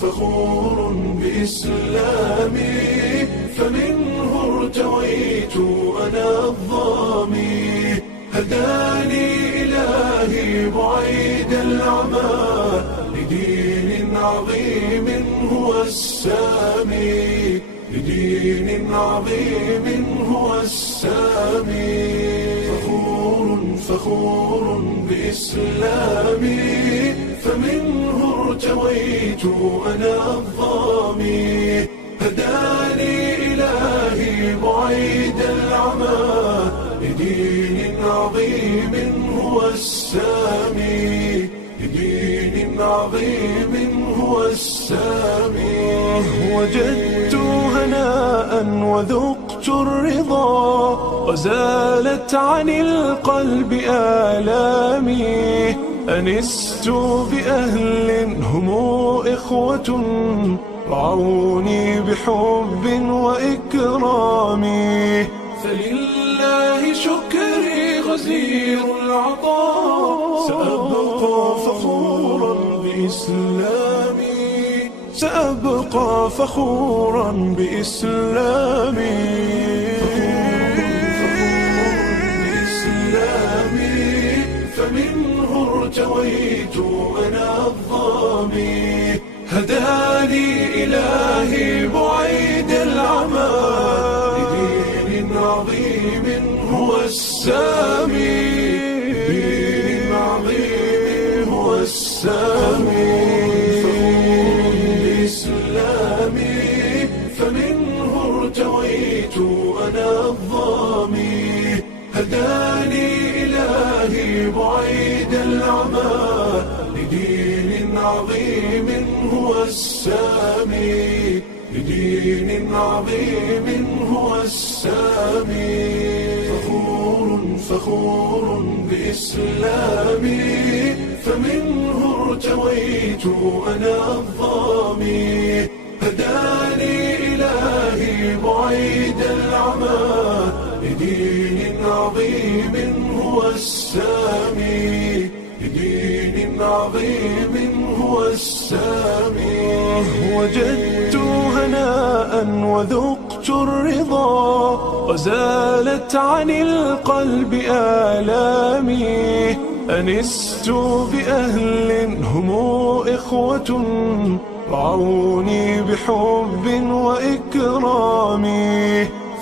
فخور بإسلامي فمنه ارتويت أنا الظامي هداني إلهي بعيد العمى لدين عظيم هو السامي لدين عظيم هو السامي فخور بإسلامي فمنه ارتويت أنا الظامي هداني إلهي بعيد العمى لدين عظيم هو السامي لدين عظيم هو السامي وجدت هناء وذقت الرضا وزالت عن القلب آلامي أنست بأهل هم إخوة رعوني بحب وإكرام فلله شكري غزير العطاء سأبقى فخورا بإسلامي سأبقى فخورا بإسلامي فمنه ارتويت أنا الظامي هداني إلهي بعيد العمى لدين عظيم هو السامي لدين عظيم هو السامي بإسلامي فمنه ارتويت أنا الظامي هداني إلهي بعيد العمى لدين عظيم هو السامي لدين عظيم هو السامي فخور بإسلامي فمنه ارتويت أنا الظامي هداني إلهي بعيد العمى لدين عظيم هو السامي لدين عظيم هو السامي وجدت هناء وذقت الرضا وزالت عن القلب آلامي أنست بأهل هم إخوة رعوني بحب وإكرام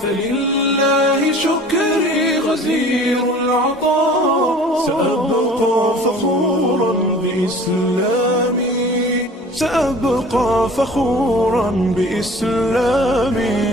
فلله شكري غزير العطاء سأبقى فخورا بإسلامي سأبقى فخورا بإسلامي